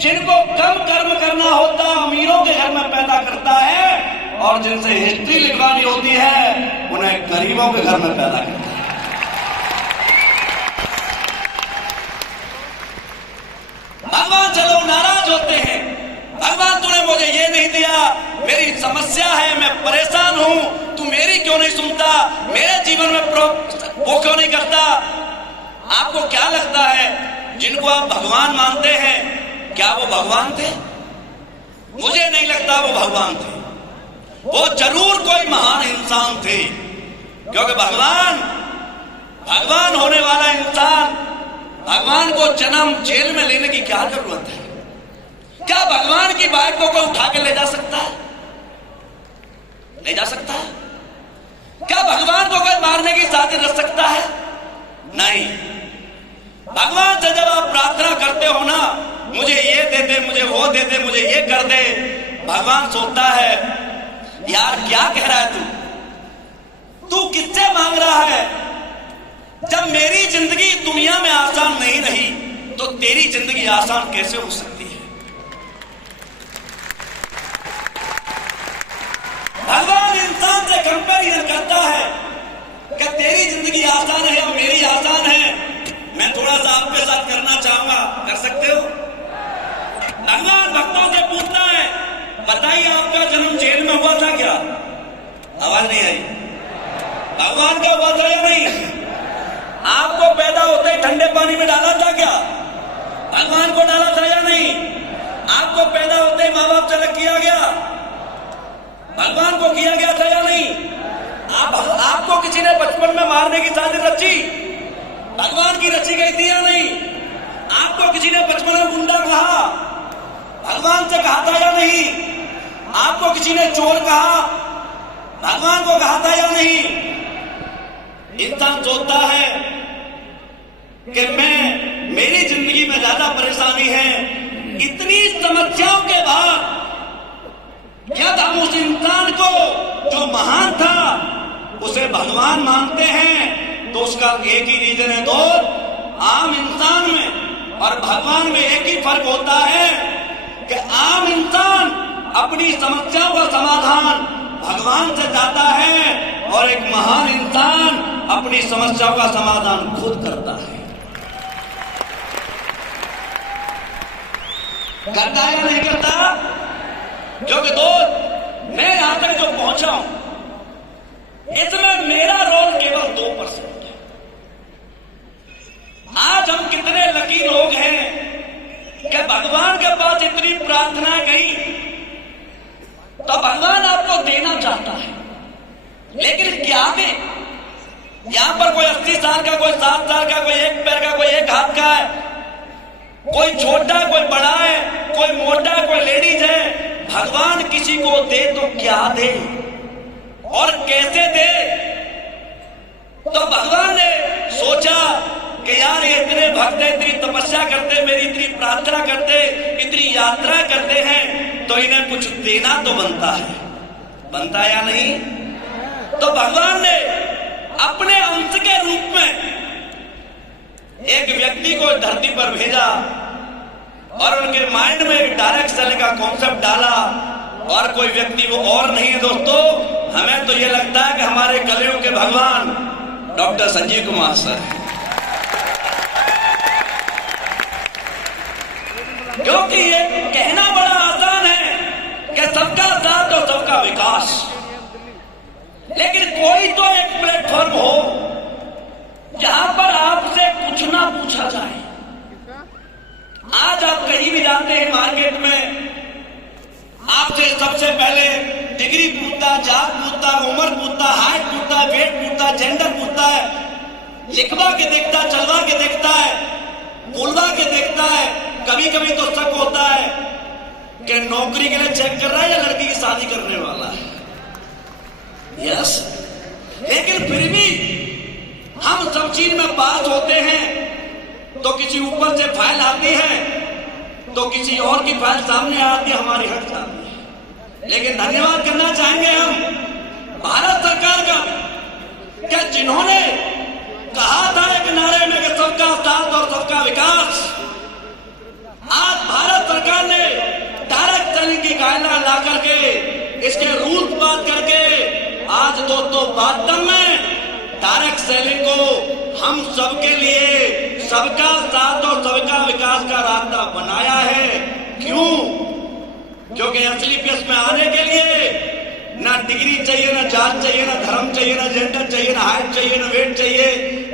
जिनको कम कर्म करना होता अमीरों के घर में पैदा करता है, और जिनसे हिस्ट्री लिखवानी होती है उन्हें गरीबों के घर में पैदा करता है। भगवान से लोग नाराज होते हैं, भगवान तूने मुझे ये नहीं दिया, मेरी समस्या है, मैं परेशान हूं, तू मेरी क्यों नहीं सुनता, मेरे जीवन में वो क्यों नहीं करता। आपको क्या लगता है जिनको आप भगवान मानते हैं, क्या वो भगवान थे? मुझे नहीं लगता वो भगवान थे। वो जरूर कोई महान इंसान थे, क्योंकि भगवान होने वाला इंसान, भगवान को जन्म जेल में लेने की क्या जरूरत है? क्या भगवान की बाइक को कोई उठा के ले जा सकता है? ले जा सकता है? क्या भगवान को कोई मारने की साजिश रच सकता है? नहीं। भगवान से जब आप प्रार्थना करते हो ना, मुझे ये दे दे, मुझे वो दे दे, मुझे ये कर दे, भगवान सोचता है यार क्या कह रहा है तू किससे मांग रहा है? जब मेरी जिंदगी दुनिया में आसान नहीं रही तो तेरी जिंदगी आसान कैसे हो सकती है? भगवान इंसान से कंपैरिजन करता है कि तेरी जिंदगी आसान है या मेरी आसान है। मैं थोड़ा सा आपके साथ करना चाहूंगा, कर सकते हो? भगवान भक्तों से पूछता है, बताइए आपका जन्म जेल में हुआ था क्या? आवाज नहीं आई। भगवान का हुआ था या नहीं? आपको पैदा होते ही ठंडे पानी में डाला था क्या? भगवान को डाला था या नहीं? आपको पैदा होते ही माँ बाप से अलग किया गया? भगवान को किया गया था या नहीं? आपको किसी ने बचपन में मारने की साजिश रची? भगवान की रची गई थी या नहीं? आपको किसी ने बचपन में गुंडा कहा? भगवान से कहा था या नहीं? आपको किसी ने चोर कहा? भगवान को कहा था या नहीं? इंसान सोचता है कि मेरी जिंदगी में ज्यादा परेशानी है, इतनी समस्याओं के बाद जब हम उस इंसान को जो महान था उसे भगवान मानते हैं तो उसका एक ही रीजन है दोस्त, आम इंसान में और भगवान में एक ही फर्क होता है कि आम इंसान अपनी समस्याओं का समाधान भगवान से चाहता है और एक महान इंसान अपनी समस्याओं का समाधान खुद करता है। करता है या नहीं करता? क्योंकि दोस्त मैं यहां तक जो पहुंचा हूं इसमें मेरा रोल केवल 2% है। आज हम कितने लकी लोग हैं कि भगवान के पास इतनी प्रार्थना गई तो भगवान आपको देना चाहता है, लेकिन क्या दे? यहां पर कोई 80 साल का, कोई 7 साल का, कोई एक पैर का, कोई एक हाथ का है, कोई छोटा कोई बड़ा है, कोई मोटा कोई लेडीज है। भगवान किसी को दे तो क्या दे और कैसे दे? तो भगवान ने सोचा कि यार ये इतने भक्त हैं, इतनी तपस्या करते, मेरी इतनी प्रार्थना करते, इतनी यात्रा करते हैं, तो इन्हें कुछ देना तो बनता है। बनता है या नहीं? तो भगवान ने अपने अंश के रूप में एक व्यक्ति को धरती पर भेजा और उनके माइंड में एक डायरेक्ट सेलिंग का कॉन्सेप्ट डाला, और कोई व्यक्ति वो और नहीं है दोस्तों, हमें तो ये लगता है कि हमारे कलयुग के भगवान डॉक्टर संजीव कुमार सर हैं। क्योंकि ये कहना बड़ा आसान है कि सबका साथ और सबका विकास, लेकिन कोई तो एक प्लेटफॉर्म हो जहां पर आपसे कुछ ना पूछा जाए। आज आप कहीं भी जाते हैं मार्केट में, आपसे सबसे पहले डिग्री पूछता, जात पूछता, उम्र पूछता, हाइट पूछता, वेट पूछता, जेंडर पूछता है, लिखवा के देखता, चलवा के देखता है, बोलवा के देखता है। कभी कभी तो शक होता है कि नौकरी के लिए चेक कर रहा है या लड़की की शादी करने वाला है। यस, लेकिन फिर भी हम सब चीज में पास होते हैं तो किसी ऊपर से फाइल आती है तो किसी और की फाइल सामने आती है, हमारी हट जाती है। लेकिन धन्यवाद करना चाहेंगे हम भारत सरकार का, क्या जिन्होंने कहा था एक नारे में कि सबका साथ और सबका विकास, आज भारत सरकार इसके रूल्स बात करके आज दोस्तों बातम में डायरेक्ट सेलिंग को हम सबके लिए सबका साथ और सबका विकास का रास्ता बनाया है। क्यों? क्योंकि एसलीपीएस में आने के लिए ना डिग्री चाहिए, ना जात चाहिए, ना धर्म चाहिए, ना जेंडर चाहिए, ना हाइट चाहिए, ना वेट चाहिए।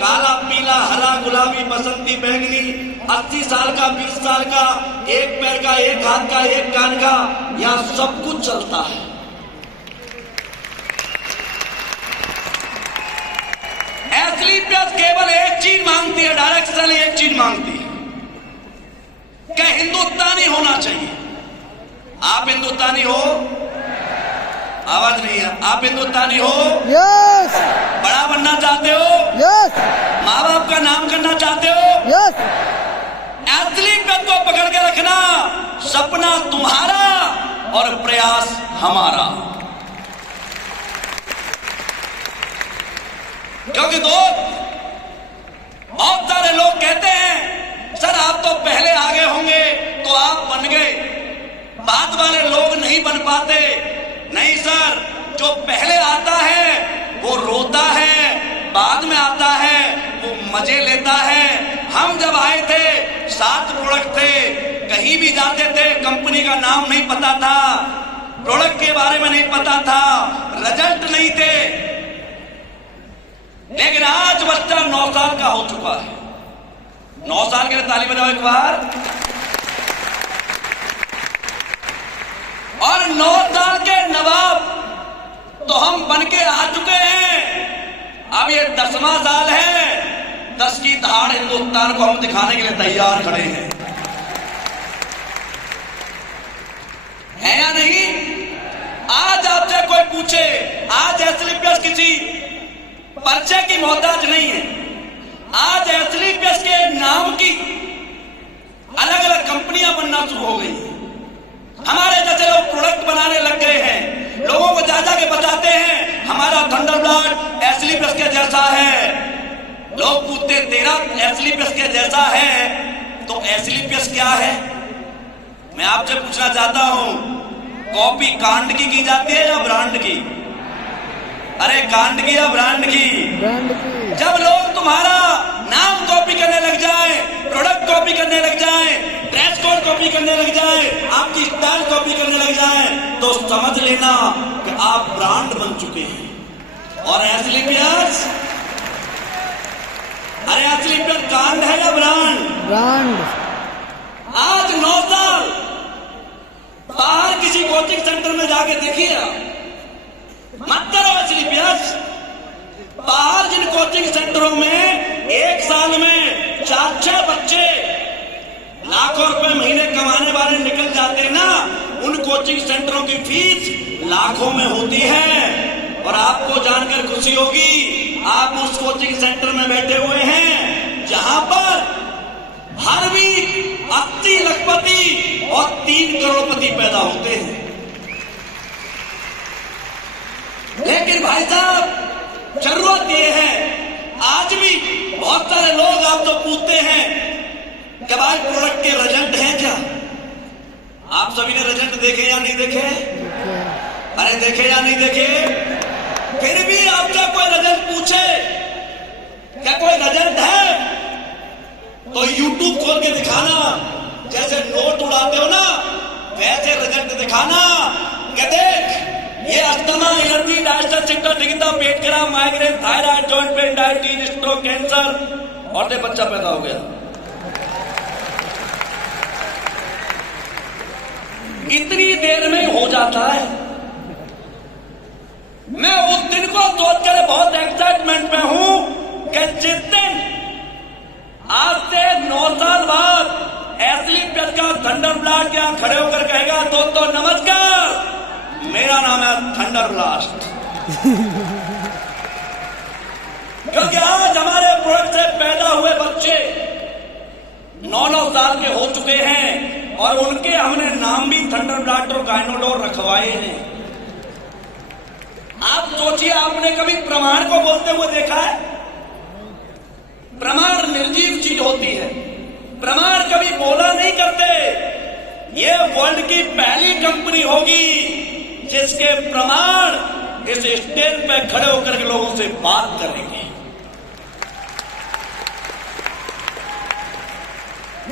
काला, पीला, हरा, गुलाबी, बसंती, बैंगनी, 80 साल का, 20 साल का, एक पैर का, एक हाथ का, एक कान का, यहां सब कुछ चलता है। एसलीपीएस केवल एक चीज मांगती है, डायरेक्ट सेलिंग एक चीज मांगती है कि हिंदुस्तानी होना चाहिए। आप हिंदुस्तानी हो? आवाज नहीं है। आप हिंदुस्तानी हो? यस। बड़ा बनना चाहते हो? यस। माँ बाप का नाम करना चाहते हो? यस। एसलीपीएस को पकड़ के रखना, सपना तुम्हारा और प्रयास हमारा। क्योंकि बहुत सारे लोग कहते हैं सर आप तो पहले आगे होंगे तो आप बन गए, बाद वाले लोग नहीं बन पाते। नहीं सर, जो पहले आता है वो रोता है, बाद में आता है वो मजे लेता है। हम जब आए थे 7 प्रोडक्ट थे, कहीं भी जाते थे कंपनी का नाम नहीं पता था, प्रोडक्ट के बारे में नहीं पता था, रिजल्ट नहीं थे। लेकिन आज बच्चा 9 साल का हो चुका है। 9 साल के लिए ताली बजाओ एक बार। और 9 साल के नवाब तो हम बनके आ चुके हैं। अब ये 10वां साल है, 10 की दहाड़ हिंदुस्तान को हम दिखाने के लिए तैयार खड़े हैं। है या नहीं? आज आपसे कोई पूछे, आज एसलीपीएस किसी परिचय की मोहताज नहीं है। आज एसलीपीएस के नाम की अलग अलग कंपनियां बनना शुरू हो गई। हमारे जैसे लोग प्रोडक्ट बनाने लग गए हैं, लोगों को जा के बताते हैं हमारा थंडरबर्ड एसलीपीएस के जैसा है। लोग पूछते तेरा एसलीपीएस के जैसा है तो एसलीपीएस क्या है? मैं आपसे पूछना चाहता हूं, कॉपी कांड की जाती है या ब्रांड की? अरे कांड की या ब्रांड की? ब्रांड की। जब लोग तुम्हारा नाम कॉपी करने लग जाए, प्रोडक्ट कॉपी करने लग जाए, ड्रेस कोड कॉपी करने लग जाए, आपकी स्टाइल कॉपी करने लग जाए, तो समझ लेना कि आप ब्रांड बन चुके हैं। और एसलीपीएस, अरे एसलीपीएस कांड है या ब्रांड? ब्रांड। आज 9 साल बाहर किसी कोचिंग सेंटर में जाके देखिए, मत करो एसलीपीएस। बाहर जिन कोचिंग सेंटरों में एक साल में 4-6 बच्चे लाखों रुपए महीने कमाने वाले निकल जाते हैं ना, उन कोचिंग सेंटरों की फीस लाखों में होती है। और आपको जानकर खुशी होगी, आप उस कोचिंग सेंटर में बैठे हुए हैं जहां पर हर वीक 80 लखपति और 3 करोड़पति पैदा होते हैं। लेकिन भाई साहब, जरूरत यह है, आज भी बहुत सारे लोग आप तो पूछते हैं कि भाई प्रोडक्ट के रिजल्ट हैं क्या? आप सभी ने रिजल्ट देखे या नहीं देखे? अरे देखे या नहीं देखे? फिर भी आपका कोई रिजल्ट पूछे, क्या कोई रिजल्ट है? तो YouTube खोल के दिखाना, जैसे नोट उड़ाते हो ना वैसे रिजल्ट दिखाना कि देख ये अस्थमा, एलर्जी, डायस्टर, सिक्टर, दिखता, पेट खराब, migraine, thyroid, joint pain, diabetes, stroke, cancer, और दे बच्चा पैदा हो गया। इतनी देर में हो जाता है। मैं उस दिन को सोचकर बहुत एक्साइटमेंट में हूं कि जिस दिन आज से 9 साल बाद एसलीपीएस का थंडरब्लास्ट यहां खड़े होकर कहेगा दोस्तों नमस्कार, मेरा नाम है थंडरब्लास्ट। क्योंकि आज हमारे प्रोडक्ट से पैदा हुए बच्चे 9-9 साल के हो चुके हैं और उनके हमने नाम भी थंडरब्लास्ट और गायनोडोर रखवाए हैं। आप सोचिए, आपने कभी प्रमाण को बोलते हुए देखा है? प्रमाण निर्जीव चीज होती है, प्रमाण कभी बोला नहीं करते। ये वर्ल्ड की पहली कंपनी होगी जिसके प्रमाण इस स्टेज पे खड़े होकर के लोगों से बात करेंगे।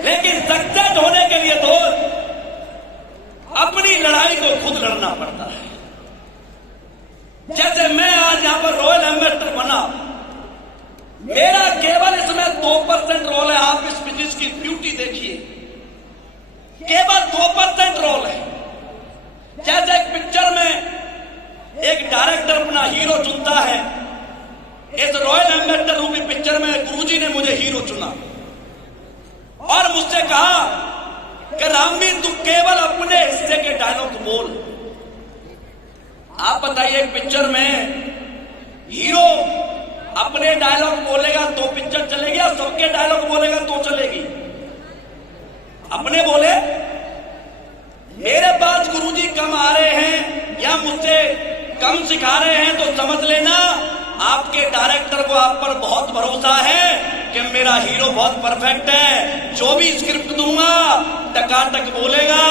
लेकिन सक्सेस होने के लिए तो अपनी लड़ाई को खुद लड़ना पड़ता है। जैसे मैं आज यहां पर रॉयल एम्बेसडर बना, मेरा केवल इसमें 2% रोल है। आप इस बिजनेस की ब्यूटी देखिए, केवल 2% रोल है। जैसे एक पिक्चर में एक डायरेक्टर अपना हीरो चुनता है, इस रॉयल एम्बेसडर रूपी पिक्चर में गुरुजी ने मुझे हीरो चुना और मुझसे कहा कि रामवीर तू केवल अपने हिस्से के डायलॉग बोल। आप बताइए, एक पिक्चर में हीरो अपने डायलॉग बोलेगा तो पिक्चर चलेगी या सबके डायलॉग बोलेगा तो चलेगी? अपने बोले। मेरे पास गुरुजी कम आ रहे हैं या मुझसे कम सिखा रहे हैं तो समझ लेना आपके डायरेक्टर को आप पर बहुत भरोसा है कि मेरा हीरो बहुत परफेक्ट है। जो भी स्क्रिप्ट दूंगा टकाटक बोलेगा।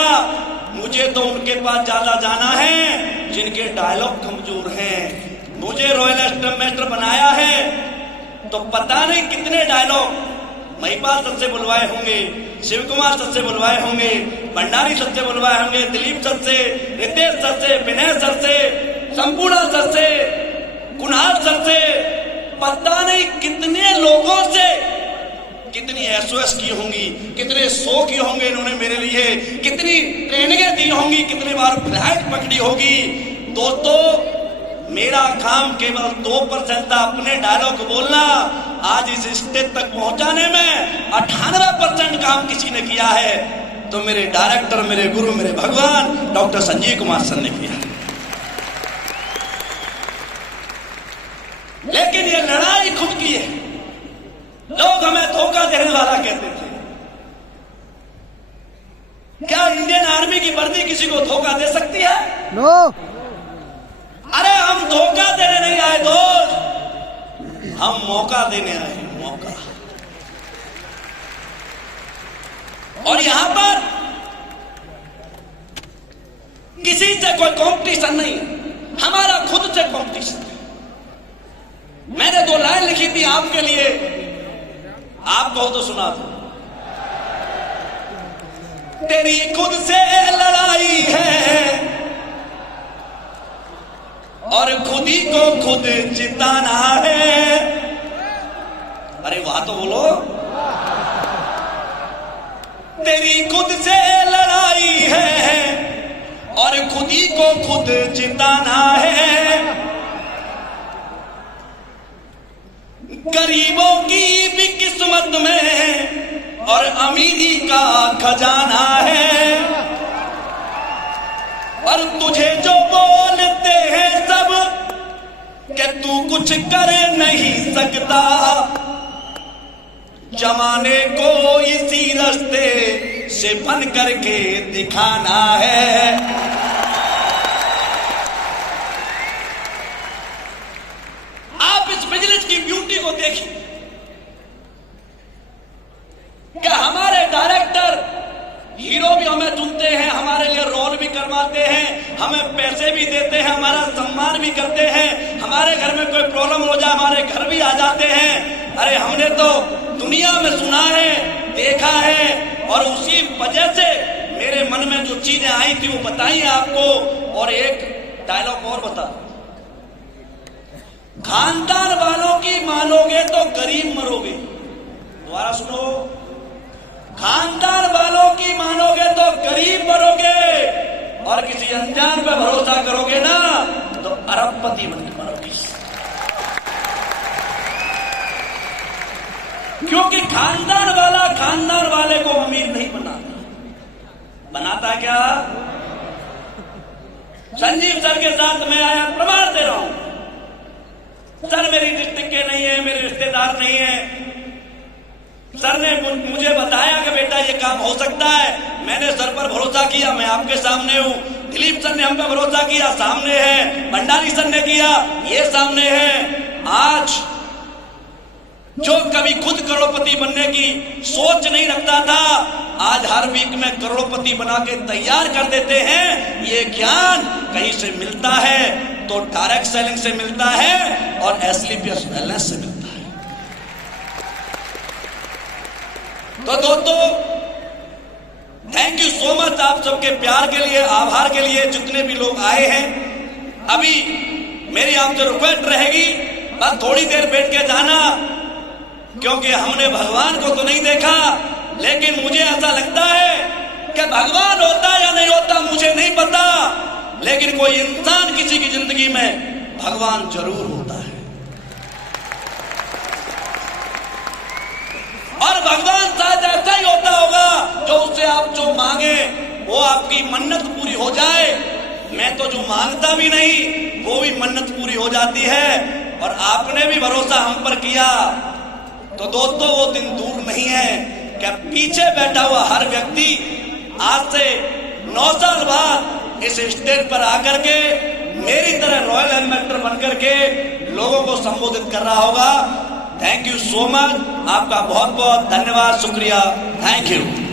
मुझे तो उनके पास ज्यादा जाना है जिनके डायलॉग कमजोर हैं। मुझे रॉयल एम्बेसडर बनाया है तो पता नहीं कितने डायलॉग महिपाल सर से बुलवाए होंगे, शिव कुमार सर से बुलवाए होंगे, भंडारी सर से बुलवाए होंगे, दिलीप सर से, रितेश सर से, विनय सर से, संपूर्ण सर से, कुणाल सर से, पता नहीं कितने लोगों से कितनी एसओएस की होंगी, कितने शो किए होंगे इन्होंने मेरे लिए, कितनी ट्रेनिंगें दी होंगी, कितनी बार फ्लाइट पकड़ी होगी। दोस्तों, मेरा काम केवल 2% था, अपने डायलॉग बोलना। आज इस स्टेज तक पहुंचाने में 98% काम किसी ने किया है, तो मेरे डायरेक्टर, मेरे गुरु, मेरे भगवान डॉक्टर संजीव कुमार सर ने किया। लेकिन ये लड़ाई खुद की है। लोग हमें धोखा देने वाला कहते थे। क्या इंडियन आर्मी की वर्दी किसी को धोखा दे सकती है? नो। अरे हम धोखा देने नहीं आए दोस्त, हम मौका देने आए हैं, मौका। और यहां पर किसी से कोई कंपटीशन नहीं है, हमारा खुद से कंपटीशन है। मैंने 2 लाइन लिखी थी आपके लिए, आप कहो तो सुना दो। तेरी खुद से लड़ाई है और खुद ही को खुद जिताना है। अरे वहां तो बोलो। तेरी खुद से लड़ाई है और खुद ही को खुद जिताना है। गरीबों की भी किस्मत में और अमीरी का खजाना है। और तुझे जो बोलते हैं सब कि तू कुछ कर नहीं सकता, जमाने को इसी रास्ते से बन करके दिखाना है। बिजनेस की ब्यूटी को देखिए। क्या हमारे डायरेक्टर हीरो भी हमें चुनते हैं, हमारे लिए रोल भी करवाते हैं, हमें पैसे भी देते हैं, हमारा सम्मान भी करते हैं। हमारे घर में कोई प्रॉब्लम हो जाए हमारे घर भी आ जाते हैं। अरे हमने तो दुनिया में सुना है, देखा है, और उसी वजह से मेरे मन में जो चीजें आई थी वो बताई आपको। और एक डायलॉग और बता, खानदान वालों की मानोगे तो गरीब मरोगे। दोबारा सुनो, खानदान वालों की मानोगे तो गरीब मरोगे, और किसी अनजान पे भरोसा करोगे ना तो अरबपति बन के मरोगे। क्योंकि खानदान वाला खानदान वाले को अमीर नहीं बनाता। बनाता क्या? संजीव सर के साथ मैं आया, प्रमाण दे रहा हूं। सर मेरी डिस्ट्रिक्ट के नहीं है, मेरे रिश्तेदार नहीं है। सर ने मुझे बताया कि बेटा ये काम हो सकता है। मैंने सर पर भरोसा किया, मैं आपके सामने हूं। दिलीप सर ने हम पर भरोसा किया, सामने है। भंडारी सर ने किया, ये सामने है। आज जो कभी खुद करोड़पति बनने की सोच नहीं रखता था, आज हर वीक में करोड़पति बना के तैयार कर देते हैं। ये ज्ञान कहीं से मिलता है तो डायरेक्ट सेलिंग से मिलता है और एसलीपीएस बैलेंस से मिलता है। तो दोस्तों, थैंक यू सो मच आप सबके प्यार के लिए, आभार के लिए, जितने भी लोग आए हैं। अभी मेरी आपसे रिक्वेस्ट रहेगी, बस थोड़ी देर बैठ के जाना, क्योंकि हमने भगवान को तो नहीं देखा, लेकिन मुझे ऐसा लगता है कि भगवान होता या नहीं होता मुझे नहीं पता, लेकिन कोई इंसान किसी की जिंदगी में भगवान जरूर होता है। और भगवान शायद ऐसा ही होता होगा जो उससे आप जो मांगे वो आपकी मन्नत पूरी हो जाए। मैं तो जो मांगता भी नहीं वो भी मन्नत पूरी हो जाती है, और आपने भी भरोसा हम पर किया। तो दोस्तों, वो दिन दूर नहीं है कि पीछे बैठा हुआ हर व्यक्ति आज से 9 साल बाद इस स्टेज पर आकर के मेरी तरह रॉयल एम्बेसडर बनकर के लोगों को संबोधित कर रहा होगा। थैंक यू सो मच, आपका बहुत बहुत धन्यवाद, शुक्रिया, थैंक यू।